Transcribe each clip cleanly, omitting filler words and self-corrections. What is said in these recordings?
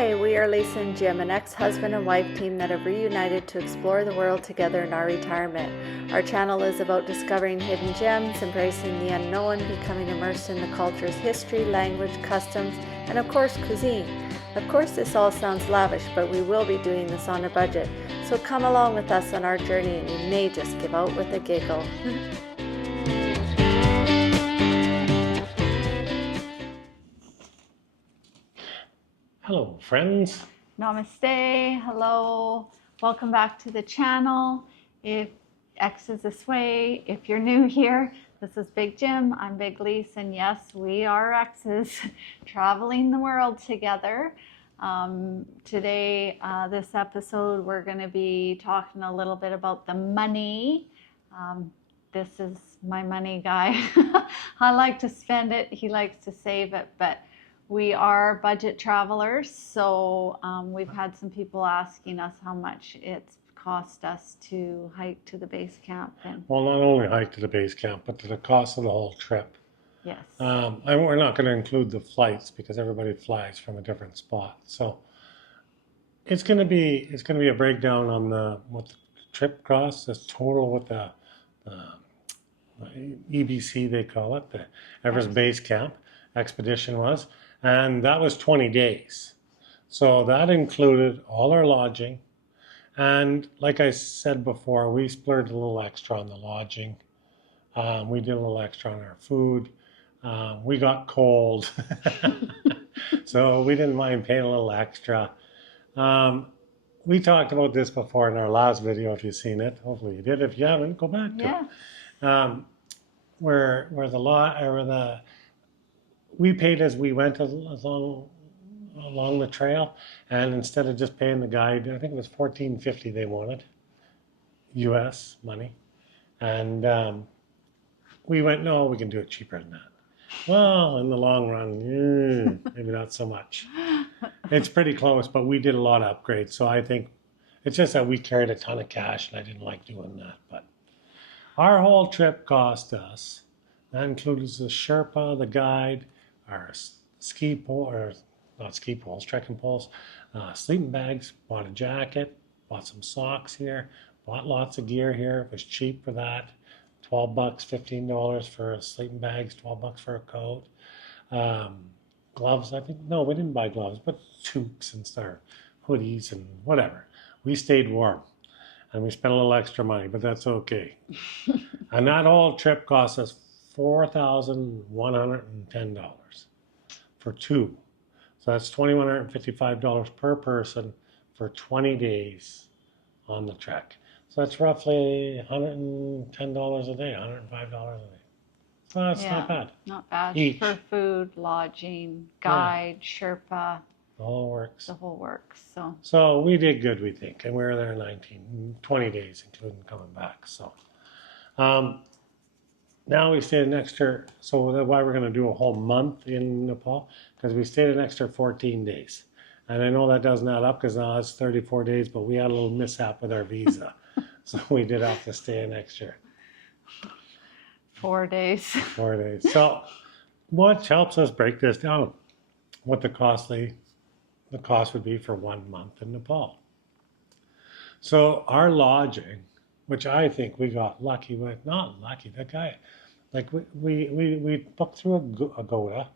Hi, we are Lisa and Jim, an ex-husband and wife team that have reunited to explore the world together in our retirement. Our channel is about discovering hidden gems, embracing the unknown, becoming immersed in the culture's history, language, customs, and of course, cuisine. Of course, this all sounds lavish, but we will be doing this on a budget. So come along with us on our journey and you may just give out with a giggle. Hello, friends. Namaste, hello, welcome back to the channel. If X is this way, if you're new here, this is Big Jim, I'm Big Lisa, and yes, we are exes traveling the world together. Today, this episode, we're going to be talking a little bit about the money. This is my money guy. I like to spend it, he likes to save it, but we are budget travelers, so we've had some people asking us how much it's cost us to hike to the base camp. And Well, not only hike to the base camp, but to the cost of the whole trip. yes. We're not going to include the flights because everybody flies from a different spot. So it's going to be a breakdown on what the trip costs, the total with the EBC they call it, the Everest Base Camp expedition was. And that was 20 days. So that included all our lodging. And like I said before, we splurged a little extra on the lodging. We did a little extra on our food. We got cold. So we didn't mind paying a little extra. We talked about this before in our last video, if you've seen it. Hopefully you did. If you haven't, go back to it. We paid as we went along the trail, and instead of just paying the guide, I think it was $14.50 they wanted, US money, and we went, no, we can do it cheaper than that. Well, in the long run, maybe not so much. It's pretty close, but we did a lot of upgrades, so I think it's just that we carried a ton of cash, and I didn't like doing that. But our whole trip cost us, that includes the Sherpa, the guide, our ski pole, or not ski poles, trekking poles, sleeping bags, bought a jacket, bought some socks here, bought lots of gear here. It was cheap for that. $12, $15 for sleeping bags, $12 for a coat. Gloves, I think, no, we didn't buy gloves, but toques and stuff, hoodies and whatever. We stayed warm and we spent a little extra money, but that's okay. And that whole trip cost us $4,110 for two. So that's $2,155 per person for 20 days on the trek. So that's roughly $110 a day, $105 a day. So that's not bad. Not bad. Each. For food, lodging, guide, Sherpa. The whole works. The whole works. So we did good, we think. And we were there 20 days, including coming back. So now we stayed an extra, so that's why we're going to do a whole month in Nepal, because we stayed an extra 14 days. And I know that doesn't add up because now it's 34 days, but we had a little mishap with our visa. So we did have to stay an extra 4 days. 4 days. So what helps us break this down? What the cost would be for 1 month in Nepal. So our lodging, which I think we got lucky with, not lucky, the guy, like we booked through Agoda,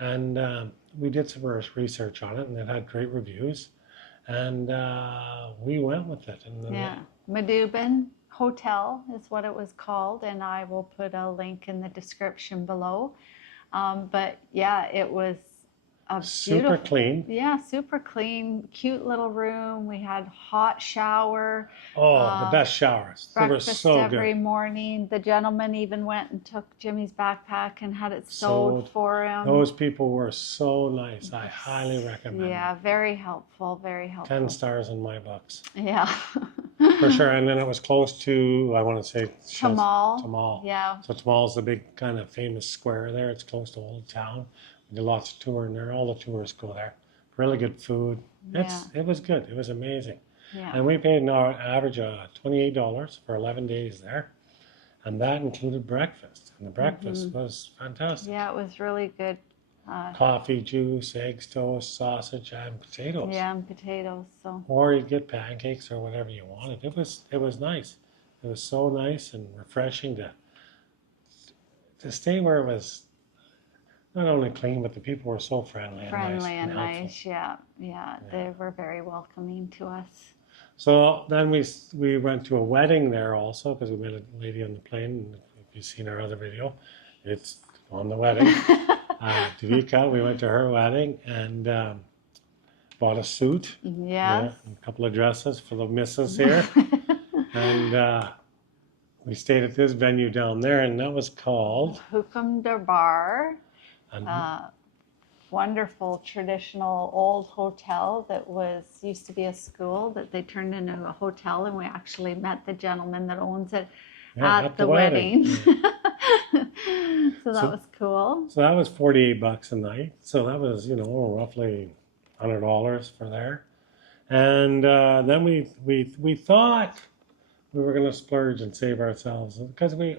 and we did some research on it, and it had great reviews, and we went with it. And then Maduban Hotel is what it was called, and I will put a link in the description below. But yeah, it was a super clean. Yeah, super clean, cute little room. We had hot shower. Oh, the best showers. They were so every good. morning. The gentleman even went and took Jimmy's backpack and had it sewed for him. Those people were so nice. I highly recommend it. Very helpful, very helpful. 10 stars in my books. Yeah. For sure. And then it was close to, I want to say, Tamal. Yeah. So Tamal's the big kind of famous square there. It's close to Old Town. We did lots of touring there. All the tourists go there. Really good food. It was good. It was amazing. Yeah. And we paid an average of $28 for 11 days there. And that included breakfast. And the breakfast was fantastic. Yeah, it was really good. Coffee, juice, eggs, toast, sausage, and potatoes. Yeah, and potatoes. So Or you'd get pancakes or whatever you wanted. It was nice. It was so nice and refreshing to stay where it was not only clean, but the people were so friendly friendly and and helpful. nice. Yeah, yeah. They were very welcoming to us. So then we went to a wedding there also because we met a lady on the plane. If you've seen our other video, it's on the wedding. Devika, we went to her wedding and bought a suit. Yes. Yeah, and a couple of dresses for the missus here. And we stayed at this venue down there, and that was called Hukum Darbar. and Wonderful traditional old hotel that used to be a school that they turned into a hotel, and we actually met the gentleman that owns it at the wedding. Yeah. So that was cool. So that was $48 a night. So that was, roughly $100 for there. And then we thought we were going to splurge and save ourselves because we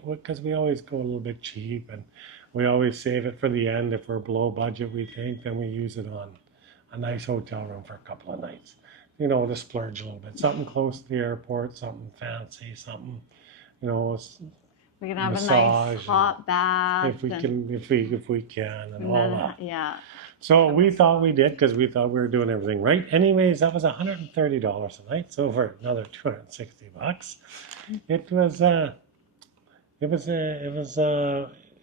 always go a little bit cheap, and we always save it for the end. If we're below budget, we think, then we use it on a nice hotel room for a couple of nights. To splurge a little bit. Something close to the airport, something fancy, something, we can have massage a nice hot bath. if we can, and all that. Yeah. So we thought we did because we thought we were doing everything right. Anyways, that was $130 a night. So for another $260,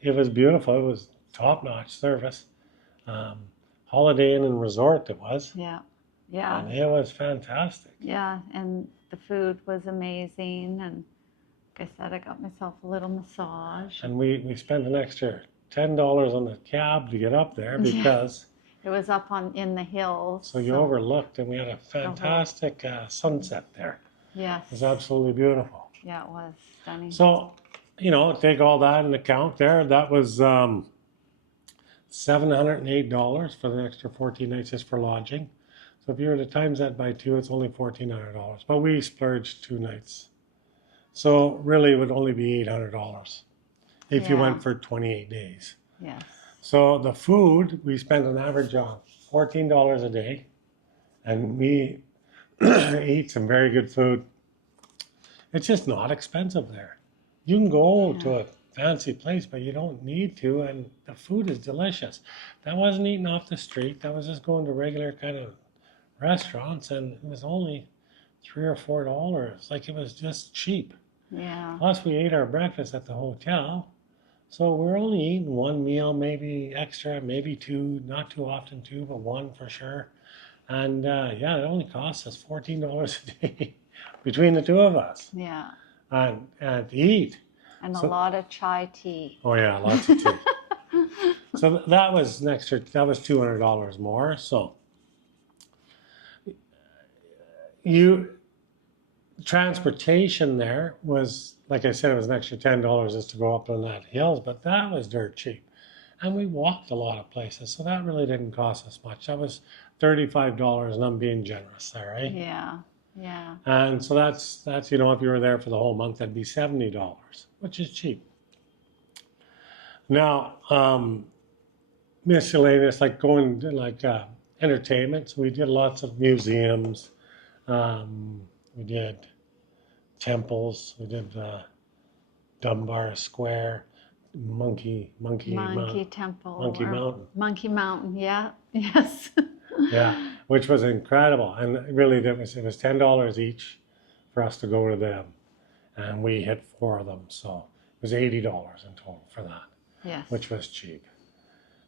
it was beautiful. It was top-notch service. Holiday Inn and Resort it was. Yeah. Yeah. And it was fantastic. Yeah, and the food was amazing, and like I said, I got myself a little massage. And we spent an extra $10 on the cab to get up there because it was up in the hills. So you overlooked, and we had a fantastic sunset there. Yes. It was absolutely beautiful. Yeah, it was stunning. So, take all that into account there. That was $708 for the extra 14 nights just for lodging. So if you were to times that by 2, it's only $1,400. But we splurged 2 nights. So really it would only be $800 if you went for 28 days. Yes. So the food, we spent an average of $14 a day. And we ate some very good food. It's just not expensive there. You can go to a fancy place, but you don't need to, and the food is delicious. That wasn't eating off the street. That was just going to regular kind of restaurants, and it was only $3 or $4. Like, it was just cheap. Yeah. Plus, we ate our breakfast at the hotel, so we're only eating one meal, maybe extra, maybe 2, not too often 2, but 1 for sure. And it only cost us $14 a day between the 2 of us. Yeah. And to eat. And a lot of chai tea. Oh yeah, lots of tea. So that was that was $200 more. So transportation there was, like I said, it was an extra $10 just to go up on that hills, but that was dirt cheap. And we walked a lot of places, so that really didn't cost us much. That was $35, and I'm being generous there, right? Yeah. Yeah. And so that's if you were there for the whole month, that'd be $70, which is cheap. Now, miscellaneous, like going to entertainment. So we did lots of museums. We did temples. We did Darbar Square, Monkey Temple. Mountain. Monkey Mountain. Yeah. Yes. Yeah, which was incredible, and really it was $10 each for us to go to them, and we hit 4 of them, so it was $80 in total for that. Yes. Which was cheap,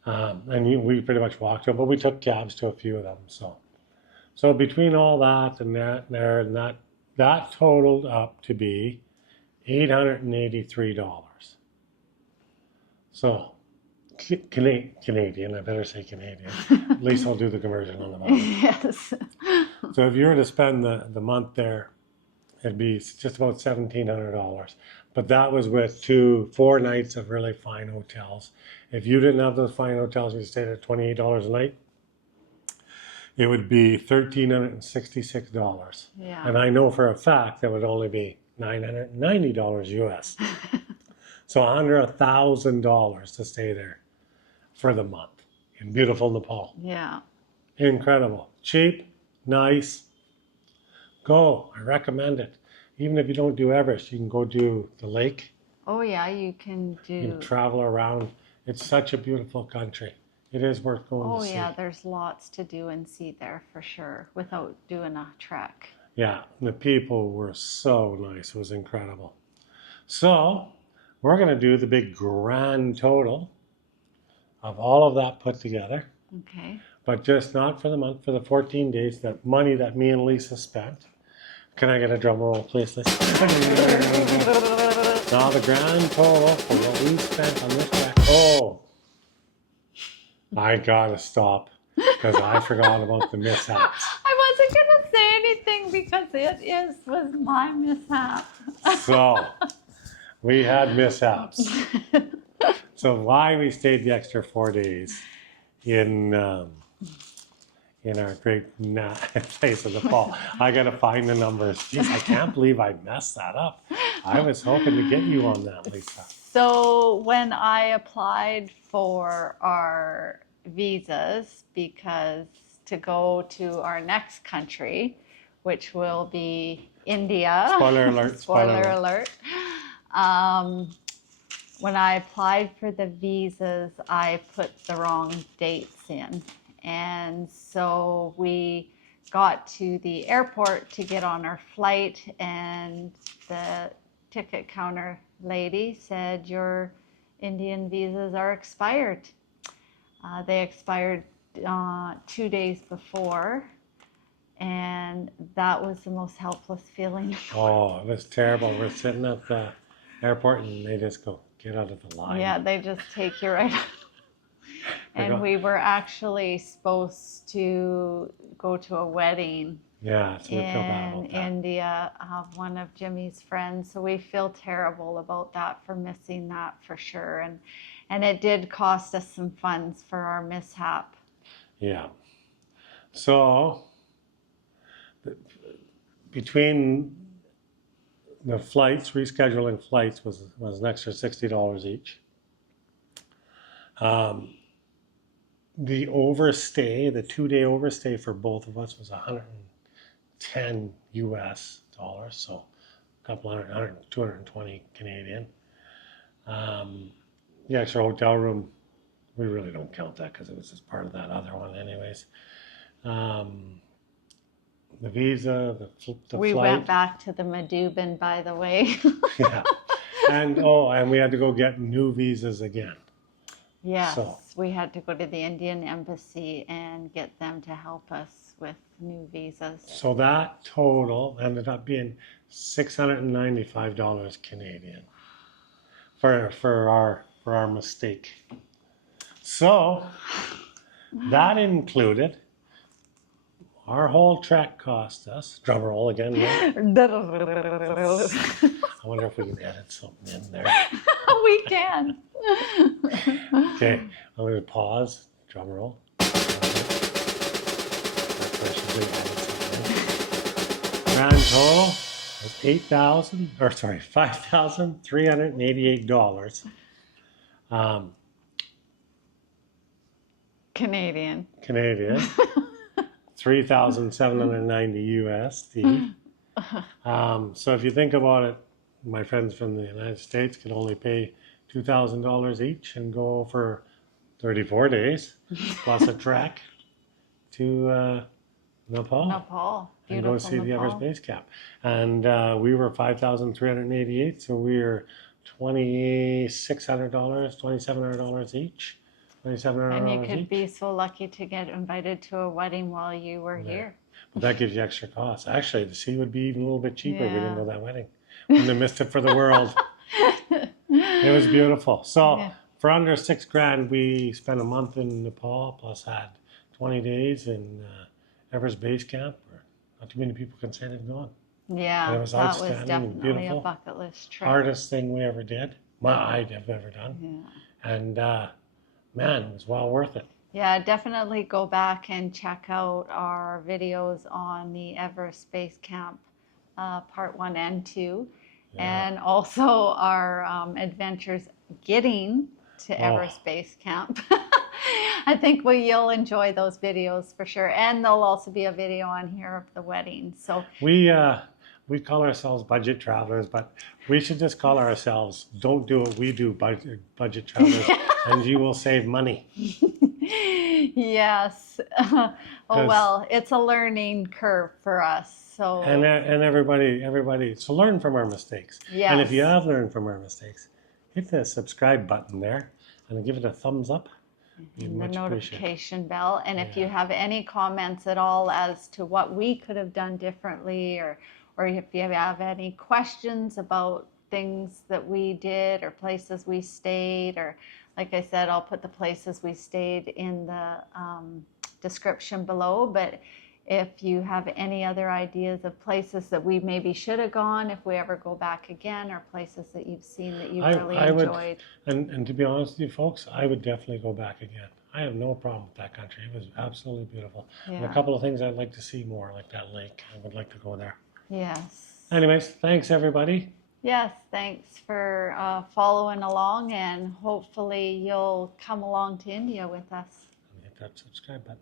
and we pretty much walked them, but we took cabs to a few of them. So between all that and that totaled up to be $883. So. Canadian, I better say Canadian. At least I'll do the conversion on the bottom. Yes. So if you were to spend the month there, it'd be just about $1,700. But that was with 4 nights of really fine hotels. If you didn't have those fine hotels, you stayed at $28 a night, it would be $1,366. Yeah. And I know for a fact that would only be $990 US. So under $1,000 to stay there for the month in beautiful Nepal. Yeah. Incredible. Cheap, nice. Go. I recommend it. Even if you don't do Everest, you can go do the lake. Oh yeah, you can You do. can travel around. It's such a beautiful country. It is worth going Oh to see. yeah, there's lots to do and see there for sure without doing a trek. Yeah, the people were so nice. It was incredible. So we're going to do the big grand total of all of that put together, Okay. but just not for the month, for the 14 days, that money that me and Lisa spent. Can I get a drum roll, please? Now the grand total for what we spent on this trek. Oh, I gotta stop because I forgot about the mishaps. I wasn't gonna say anything because was my mishap. So we had mishaps. So why we stayed the extra 4 days in our great place of Nepal. I gotta find the numbers. Jeez, I can't believe I messed that up. I was hoping to get you on that, Lisa. So when I applied for our visas, because to go to our next country, which will be India. Spoiler alert. Spoiler alert. When I applied for the visas, I put the wrong dates in. And so we got to the airport to get on our flight, and the ticket counter lady said, your Indian visas are expired. They expired 2 days before, and that was the most helpless feeling. Oh, it was terrible. We're sitting at the airport and they just go, get out of the line. Yeah, they just take you right out. And we were actually supposed to go to a wedding Yeah, so we feel bad in about that. India of one of Jimmy's friends. So we feel terrible about that, for missing that for sure. And it did cost us some funds for our mishap. Yeah. So between the flights, rescheduling flights was an extra $60 each. The overstay, the 2-day overstay for both of us was $110 US, so a couple hundred, 220 Canadian. The extra hotel room, we really don't count that because it was just part of that other one anyways. The visa, the We flight. went back to the Maduban, by the way. Yeah. And we had to go get new visas again. Yes, So. we had to go to the Indian embassy and get them to help us with new visas. So that total ended up being $695 Canadian for our mistake. So that included our whole trek cost us, drum roll again. Yeah. I wonder if we can edit something in there. We can. Okay, I'm going to pause, drum roll. Grand total was $5,388. Canadian. 3,790 USD. So if you think about it, my friends from the United States can only pay $2,000 each and go for 34 days plus a trek to Nepal. Nepal. And go see the Everest Base Camp. And we were $5,388, so we were $2,600, $2,700 each. And you could be so lucky to get invited to a wedding while you were here. But that gives you extra costs. Actually, the sea would be even a little bit cheaper if we didn't Yeah. go to that wedding. Wouldn't have missed it for the world. It was beautiful. So for under $6,000, we spent a month in Nepal, plus had 20 days in Everest Base Camp. Not too many people can say they've gone. Yeah, And it was that was outstanding and definitely beautiful. a bucket list trip. Hardest thing we ever did. I've ever done. Yeah. And man, it was well worth it. Yeah, definitely go back and check out our videos on the Everest Base Camp, part 1 and 2, and also our adventures getting to Everest Base Camp. I think you'll enjoy those videos for sure. And there'll also be a video on here of the wedding. So we call ourselves budget travelers, but we should just call ourselves don't do what we do, budget travelers, and you will save money. yes. Oh 'Cause- well, it's a learning curve for us. So And everybody, so learn from our mistakes. And if you Yes. have learned from our mistakes, hit the subscribe button there and give it a thumbs up. You'd and the much appreciate it. notification bell. And if you Yeah. have any comments at all as to what we could have done differently, or if you have any questions about things that we did or places we stayed, or like I said, I'll put the places we stayed in the description below. But if you have any other ideas of places that we maybe should have gone if we ever go back again, or places that you've seen that you really I would, enjoyed. and to be honest with you folks, I would definitely go back again. I have no problem with that country. It was absolutely beautiful. And a Yeah. couple of things I'd like to see more, like that lake. I would like to go there. Yes. Anyways, thanks everybody. Yes, thanks for following along, and hopefully you'll come along to India with us. And hit that subscribe button.